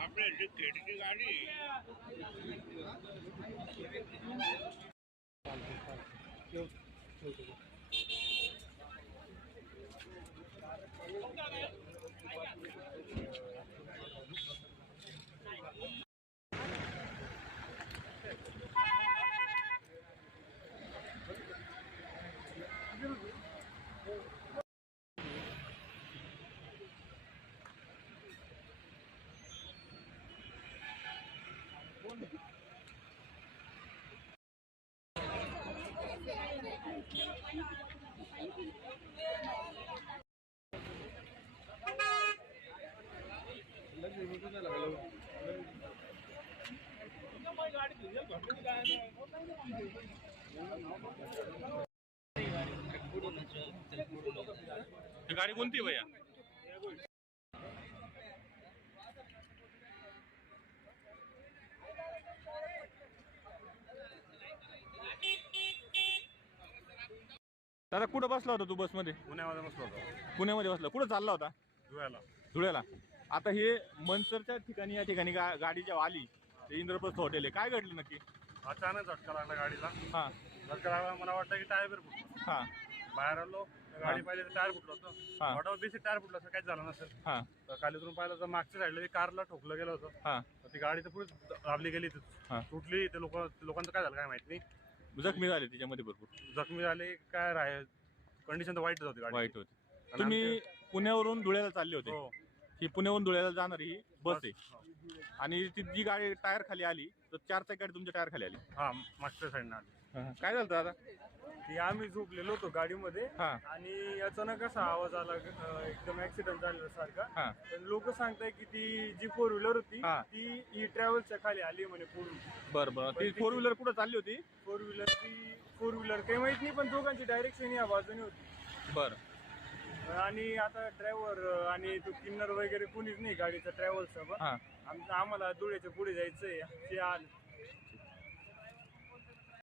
आपली खेडची गाडी गाडी कोणती भैया? दादा कुठं बसला होता तू बसमध्ये? पुण्यामध्ये बसलो होतो. पुण्यामध्ये बसला. कुठं चालला होता? धुळ्याला. धुळ्याला. आता हे मनसरच्या ठिकाणी या ठिकाणी गाडी जेव्हा आली ते इंद्रप्रस्थ हॉटेल आहे, काय घडलं नक्की? अचानक झटका लागला गाडीला. हा झटका लागला, मला वाटतं की टायर फुटलं. हा बाहेर आलो, गाडी पाहिली तर टायर फुटलं होतं. हा. ऑटो बेसिक टायर फुटलं असं काहीच झालं नसेल. हा तर खाली उतरून पाहिलं तर मागच्या साईडला कारला ठोकलं गेलं होतं. हा तर ती गाडी तर पुढे दाबली गेली, हा. तुटली. ते लोकांचं काय झालं काय माहित नाही. जखमी झाले त्याच्यामध्ये भरपूर. जखमी झाले काय राहे, कंडिशन तर वाईटच होती गाडी. वाईट होती. तुम्ही पुण्यावरून धुळ्याला चालले होते? हो. ही पुण्यावरून धुळ्याला जाणारी ही बस आहे हो. आणि ती जी गाडी टायर खाली आली तर 4 चाकी गाडी तुमच्या टायर खाली आली. हा, मागच्या साईडनं आली. काय झालं दादा? ती आम्ही झोपलेलो होतो गाडीमध्ये हा आणि अचानक असा आवाज आला, एकदम ऍक्सिडेंट झालेला सारखा. हा लोक सांगताय की ती जी 4 व्हीलर होती हा. ती ई ट्रॅव्हल्सच्या खाली आली म्हणे पूर्ण. बरं बरं. ती 4 व्हीलर कुठं चालली होती? 4 व्हीलर काही माहित नाही, पण दोघांची डायरेक्शन या बाजूने होती. बरं. आणि आता ड्रायव्हर आणि तो किन्नर वगैरे कुणीच नाही गाडीचा, ट्रॅव्हल्सचा पण. हा आम्हाला धुळ्याच्या पुढे जायचंय, ते आलं